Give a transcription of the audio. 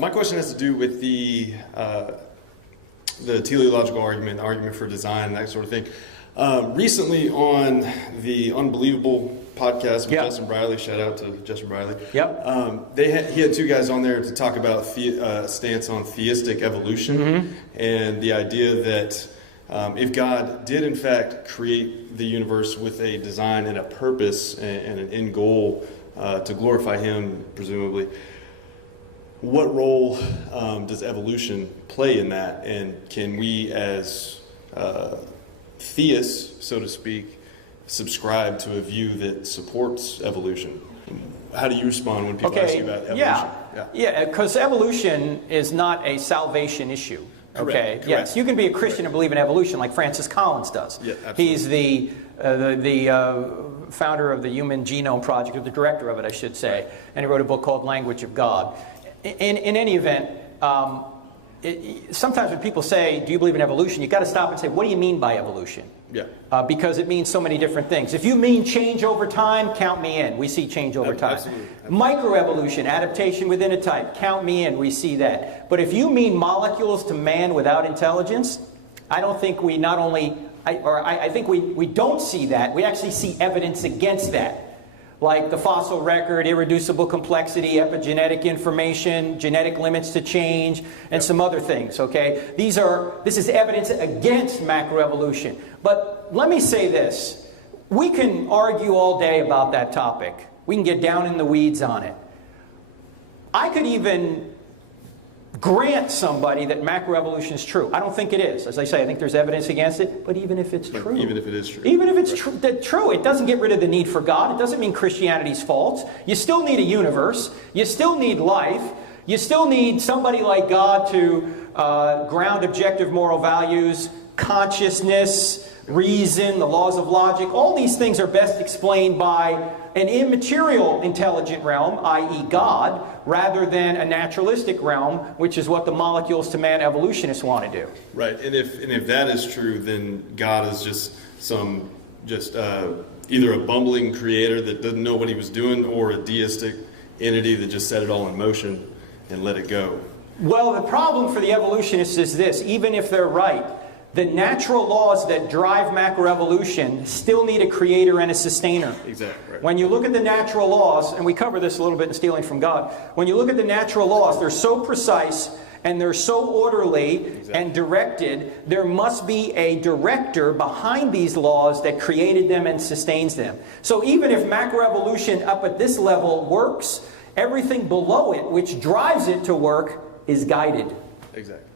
My question has to do with the teleological argument, the argument for design, that sort of thing. Recently on the Unbelievable podcast with Justin Briley, shout out to Justin Briley. Yep. He had two guys on there to talk about stance on theistic evolution, and the idea that if God did in fact create the universe with a design and a purpose and an end goal to glorify Him, presumably, what role does evolution play in that? And can we as theists, so to speak, subscribe to a view that supports evolution? How do you respond when people ask you about evolution? Yeah, because evolution is not a salvation issue. Correct. Yes, you can be a Christian and believe in evolution like Francis Collins does. Yeah, absolutely. He's the founder of the Human Genome Project, or the director of it, I should say, and he wrote a book called Language of God. In any event, sometimes when people say, do you believe in evolution, you've got to stop and say, what do you mean by evolution? Yeah. Because it means so many different things. If you mean change over time, count me in. We see change over time. Absolutely. Microevolution, adaptation within a type, count me in. We see that. But if you mean molecules to man without intelligence, I don't think we not only, I think we don't see that. We actually see evidence against that. Like the fossil record, irreducible complexity, epigenetic information, genetic limits to change, and some other things, okay? This is evidence against macroevolution. But let me say this. We can argue all day about that topic. We can get down in the weeds on it. I could even grant somebody that macroevolution is true. I don't think it is. As I say, I think there's evidence against it, but even if it's true. Even if it is true. Even if it's true, it doesn't get rid of the need for God. It doesn't mean Christianity's false. You still need a universe. You still need life. You still need somebody like God to ground objective moral values, consciousness, reason, the laws of logic. All these things are best explained by an immaterial intelligent realm, i.e. God, rather than a naturalistic realm, which is what the molecules to man evolutionists want to do. Right, and if that is true, then God is just either a bumbling creator that doesn't know what He was doing, or a deistic entity that just set it all in motion and let it go. Well, the problem for the evolutionists is this: even if they're right, the natural laws that drive macroevolution still need a creator and a sustainer. Exactly. Right. When you look at the natural laws, and we cover this a little bit in Stealing from God, when you look at the natural laws, they're so precise and they're so orderly and directed, there must be a director behind these laws that created them and sustains them. So even if macroevolution up at this level works, everything below it, which drives it to work, is guided. Exactly.